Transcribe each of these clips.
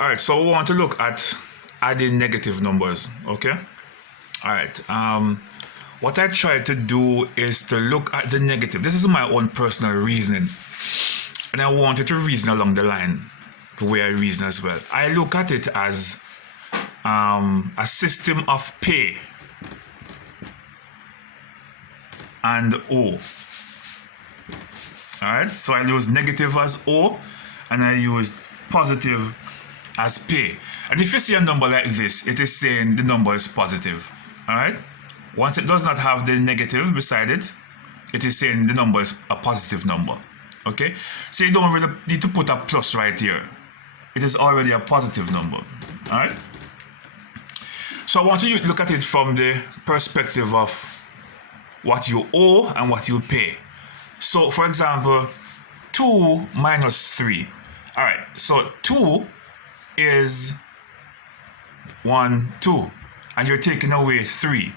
All right, so we want to look at adding negative numbers, okay? All right, what I try to do is to look at the negative. This is my own personal reasoning, and I want you to reason along the line the way I reason as well. I look at it as a system of pay and O. All right, so I use negative as O, and I use positive as pay. And if you see a number like this, it is saying the number is positive. All right, once it does not have the negative beside it, it is saying the number is a positive number. Okay, so you don't really need to put a plus right here. It is already a positive number. All right, so I want you to look at it from the perspective of what you owe and what you pay. So for example, 2 minus 3. All right, so 2 is 1, 2, and you're taking away 3.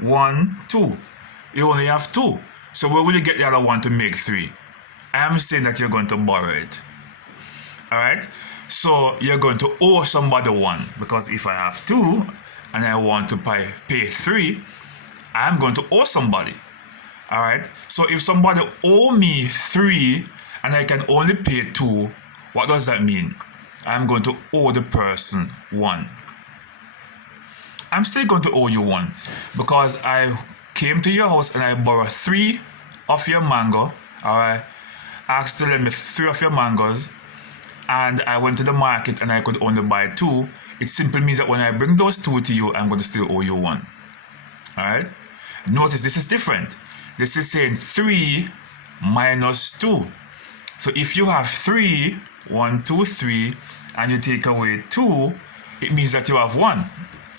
1, 2. You only have 2. So where will you get the other 1 to make 3? I am saying that you're going to borrow it. All right, so you're going to owe somebody 1, because if I have 2 and I want to pay 3, I'm going to owe somebody. All right, so if somebody owe me 3 and I can only pay 2, what does that mean? I'm going to owe the person 1. I'm still going to owe you 1 because I came to your house and I borrowed 3 of your mango. All right, asked to lend me 3 of your mangoes, and I went to the market and I could only buy 2. It simply means that when I bring those 2 to you, I'm going to still owe you 1. All right, notice this is different. This is saying 3 minus 2. So if you have 3, 1, 2, 3, and you take away 2, it means that you have 1.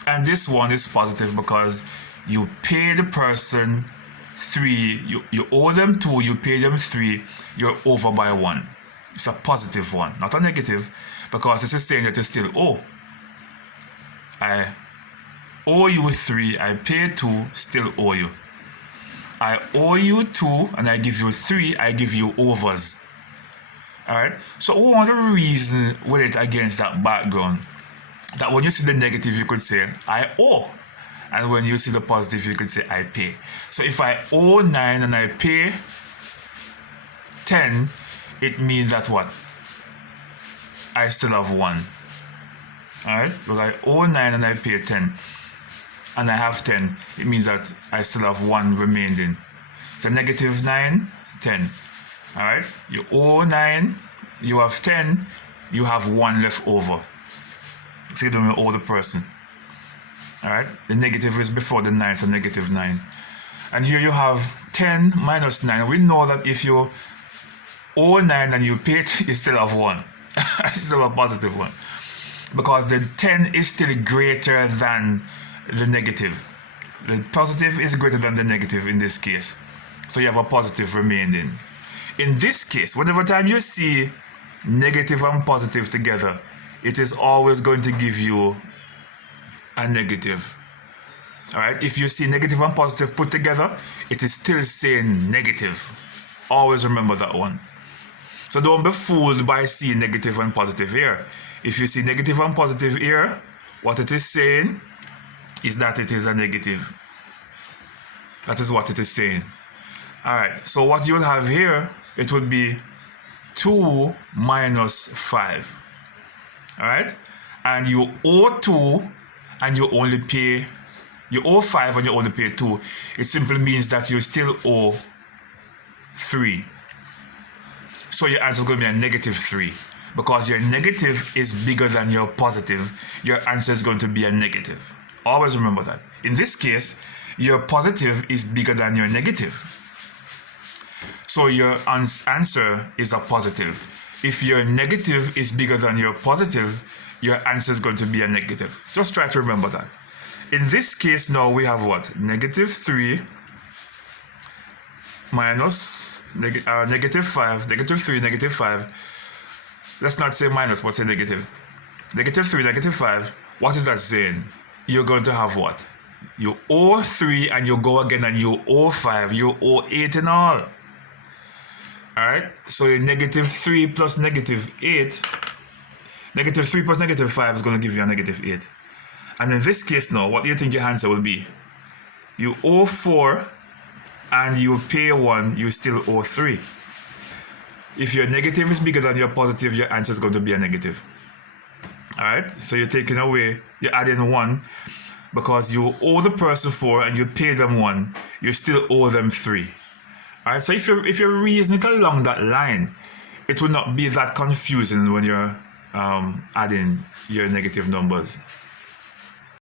And this 1 is positive because you pay the person 3, you owe them 2, you pay them 3, you're over by 1. It's a positive 1, not a negative, because this is saying that you still owe. I owe you 3, I pay 2, still owe you. I owe you 2 and I give you 3, I give you overs. Alright, so we want to reason with it against that background. That when you see the negative, you could say, I owe. And when you see the positive, you could say, I pay. So if I owe 9 and I pay 10, it means that what? I still have 1. Alright, but I owe 9 and I pay 10. And I have 10, it means that I still have 1 remaining. So negative 9, 10. All right, you owe 9, you have 10, you have 1 left over. So you don't owe the person. All right, the negative is before the 9, so negative 9. And here you have 10 minus 9. We know that if you owe 9 and you pay it, you still have 1. You still have a positive 1. Because the 10 is still greater than the negative. The positive is greater than the negative in this case. So you have a positive remaining. In this case, whenever time you see negative and positive together, it is always going to give you a negative. All right, if you see negative and positive put together, it is still saying negative. Always remember that one. So don't be fooled by seeing negative and positive here. If you see negative and positive here, what it is saying is that it is a negative. That is what it is saying. Alright, so what you'll have here, it would be 2 minus 5. Alright, and you owe 2 and you owe 5 and you only pay 2. It simply means that you still owe 3. So your answer is going to be a negative 3. Because your negative is bigger than your positive, your answer is going to be a negative. Always remember that. In this case, your positive is bigger than your negative. So your answer is a positive. If your negative is bigger than your positive, your answer is going to be a negative. Just try to remember that. In this case now we have what? Negative 3 minus negative 5, negative 3, negative 5. Let's not say minus, but say negative. Negative 3, negative 5. What is that saying? You're going to have what? You owe 3 and you go again and you owe 5. You owe 8 in all. Alright? So negative 3 plus negative 8 Negative 3 plus negative 5 is going to give you a negative 8. And in this case now, what do you think your answer will be? You owe 4 and you pay 1, you still owe 3. If your negative is bigger than your positive, your answer is going to be a negative. Alright, so you're taking away, you're adding 1 because you owe the person 4 and you pay them 1, you still owe them 3. Alright, so if you reason it along that line, it will not be that confusing when you're adding your negative numbers.